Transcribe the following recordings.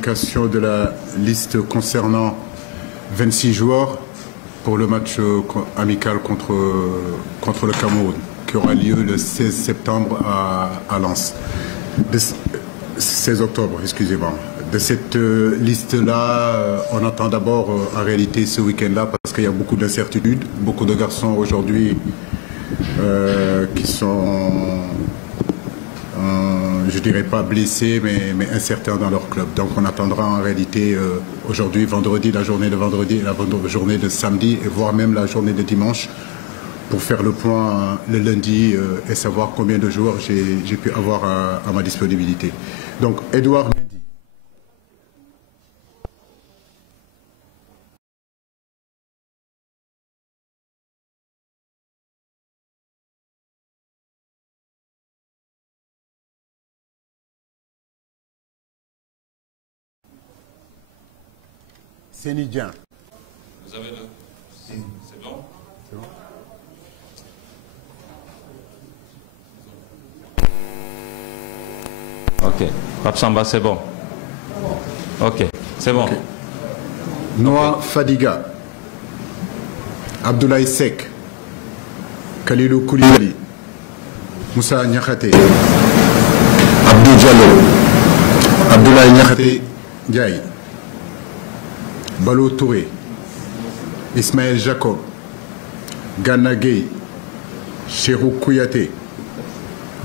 De la liste concernant 26 joueurs pour le match amical contre le Cameroun qui aura lieu le 16 septembre à Lens. 16 octobre, excusez-moi. De cette liste-là, on attend d'abord en réalité ce week-end-là parce qu'il y a beaucoup d'incertitudes, beaucoup de garçons aujourd'hui qui sont, je dirais pas blessés, mais incertains dans leur club. Donc on attendra en réalité aujourd'hui, vendredi, la journée de vendredi, la journée de samedi, et voire même la journée de dimanche, pour faire le point le lundi et savoir combien de joueurs j'ai pu avoir à ma disponibilité. Donc Edouard Mendy. Sénidien. Vous avez le... C'est bon? C'est bon. Ok. Pape Samba, c'est bon. Ok, c'est bon. Okay. Noah Fadiga. Abdoulaye Seck. Khalilou Koulibaly. Moussa Niakhaté. Abdou Diallo. Abdoulaye Niakhaté Ndiaye. Balo Touré, Ismaël Jacob, Gana Gueye, Cheikhou Kouyaté,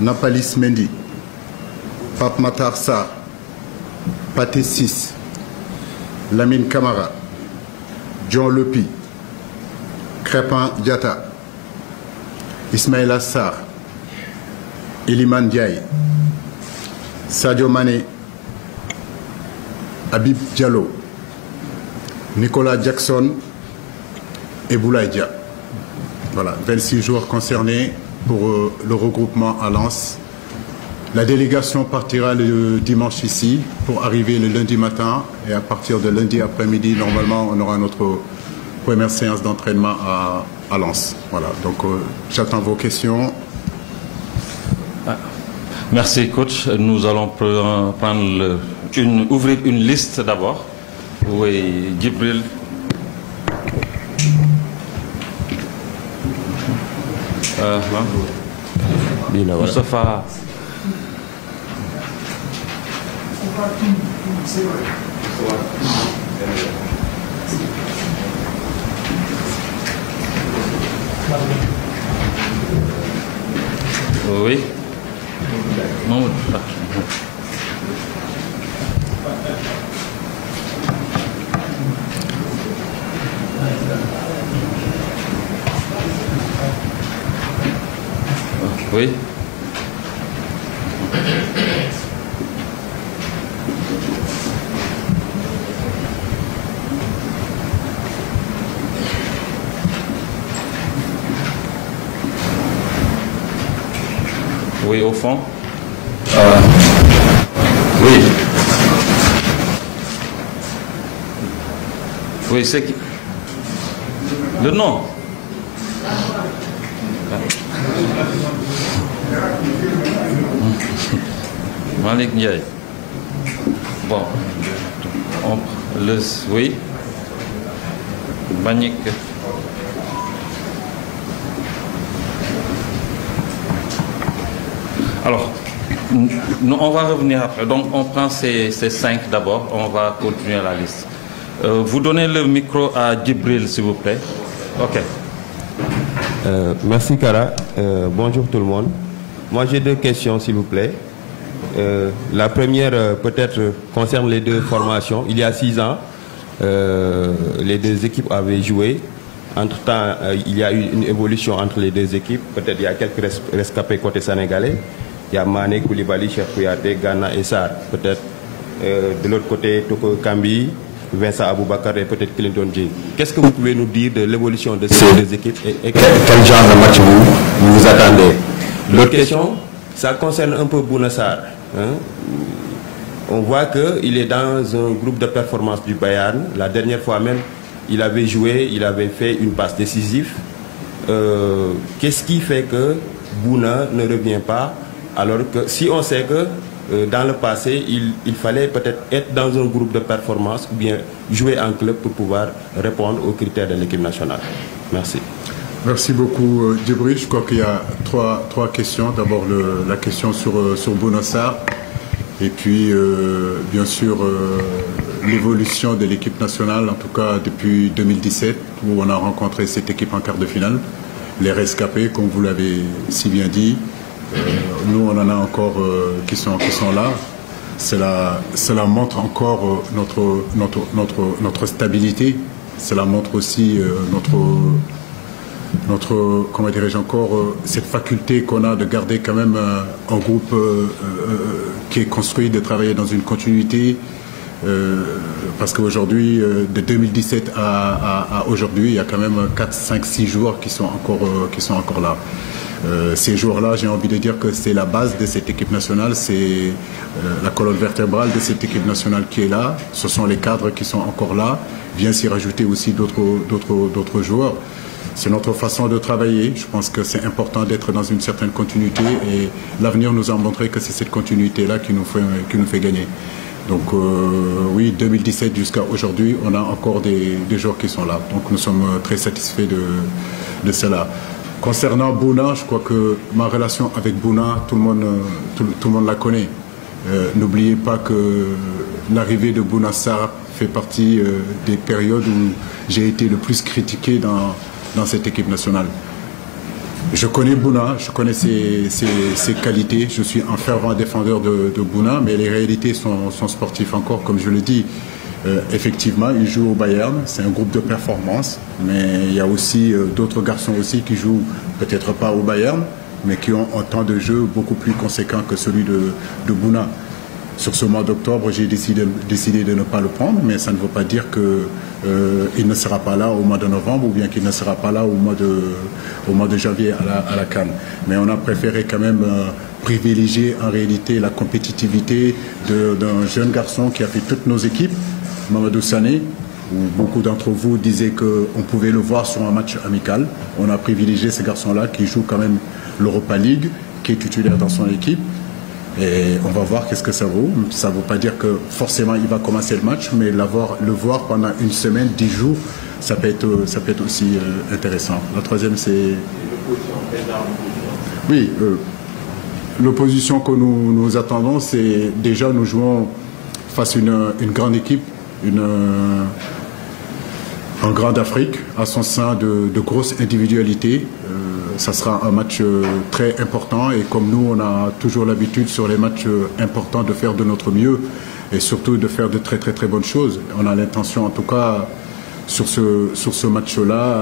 Nampalis Mendy, Pape Matar Sarr, Pathé Ciss, Lamine Camara, John Lopi, Crépin Diatta, Ismaïla Sarr, Iliman Ndiaye, Sadio Mané, Habib Diallo, Nicolas Jackson et Boulaye Dia. Voilà, 26 joueurs concernés pour le regroupement à Lens. La délégation partira le dimanche ici pour arriver le lundi matin, et à partir de lundi après-midi, normalement, on aura notre première séance d'entraînement à Lens. Voilà, donc j'attends vos questions. Merci coach. Nous allons prendre ouvrir une liste d'abord. Oui, Djibril. Moustapha. Oui. Non. Oui. Oui, au fond. Oui. Oui, c'est qui? Le nom. Malik Ndiaye. Bon. Oui. Bagnic. Alors, on va revenir après. Donc, on prend ces 5 d'abord. On va continuer la liste. Vous donnez le micro à Djibril, s'il vous plaît. OK. Merci, Kara. Bonjour tout le monde. Moi, j'ai 2 questions, s'il vous plaît. La première, peut-être, concerne les 2 formations. Il y a 6 ans, les 2 équipes avaient joué. Entre-temps, il y a eu une évolution entre les 2 équipes. Peut-être il y a quelques rescapés côté sénégalais. Il y a Mané, Koulibaly, Cheikh Kouyaté, Gana et Sarr. Peut-être de l'autre côté, Toko Kambi, Vincent Aboubakar et peut-être Clinton J. Qu'est-ce que vous pouvez nous dire de l'évolution de ces 2 équipes et quel genre de match vous attendez? L'autre question, ça concerne un peu Bouna Sarr. Hein? On voit qu'il est dans un groupe de performance du Bayern. La dernière fois même, il avait joué, il avait fait une passe décisive. Qu'est-ce qui fait que Bouna ne revient pas, alors que si on sait que dans le passé, il fallait peut-être être dans un groupe de performance ou bien jouer en club pour pouvoir répondre aux critères de l'équipe nationale. Merci. Merci beaucoup, Djibril. Je crois qu'il y a trois questions. D'abord, la question sur Bouna Sarr. Et puis, bien sûr, l'évolution de l'équipe nationale, en tout cas depuis 2017, où on a rencontré cette équipe en quart de finale. Les rescapés, comme vous l'avez si bien dit. Nous, on en a encore qui sont là. Cela montre encore notre stabilité. Cela montre aussi comment dirais-je encore, cette faculté qu'on a de garder quand même un groupe qui est construit, de travailler dans une continuité. Parce qu'aujourd'hui, de 2017 à aujourd'hui, il y a quand même 4, 5, 6 joueurs qui sont encore là. Ces joueurs-là, j'ai envie de dire que c'est la base de cette équipe nationale, c'est la colonne vertébrale de cette équipe nationale qui est là. Ce sont les cadres qui sont encore là. Vient s'y rajouter aussi d'autres joueurs. C'est notre façon de travailler. Je pense que c'est important d'être dans une certaine continuité et l'avenir nous a montré que c'est cette continuité-là qui nous fait gagner. Donc oui, 2017 jusqu'à aujourd'hui, on a encore des joueurs qui sont là. Donc nous sommes très satisfaits de cela. Concernant Bouna, je crois que ma relation avec Bouna, tout le monde la connaît. N'oubliez pas que l'arrivée de Bouna Sarr fait partie des périodes où j'ai été le plus critiqué dans cette équipe nationale. Je connais Bouna, je connais ses qualités, je suis un fervent défenseur de Bouna, mais les réalités sont sportives encore, comme je le dis. Effectivement, il joue au Bayern, c'est un groupe de performance, mais il y a aussi d'autres garçons aussi qui jouent peut-être pas au Bayern, mais qui ont un temps de jeu beaucoup plus conséquent que celui de Bouna. Sur ce mois d'octobre, j'ai décidé de ne pas le prendre, mais ça ne veut pas dire qu'il ne sera pas là au mois de novembre ou bien qu'il ne sera pas là au mois de janvier à la CAN. Mais on a préféré quand même privilégier en réalité la compétitivité d'un jeune garçon qui a fait toutes nos équipes, Mamadou Sané, où beaucoup d'entre vous disaient qu'on pouvait le voir sur un match amical. On a privilégié ce garçon-là qui joue quand même l'Europa League, qui est titulaire dans son équipe. Et on va voir qu'est-ce que ça vaut. Ça ne veut pas dire que forcément il va commencer le match, mais le voir pendant une semaine, 10 jours, ça peut être aussi intéressant. La troisième, c'est... Oui, l'opposition que nous attendons, c'est déjà nous jouons face à une grande équipe, en grande Afrique, à son sein de grosses individualités. Ça sera un match très important et comme nous, on a toujours l'habitude sur les matchs importants de faire de notre mieux et surtout de faire de très très très bonnes choses. On a l'intention en tout cas sur ce match-là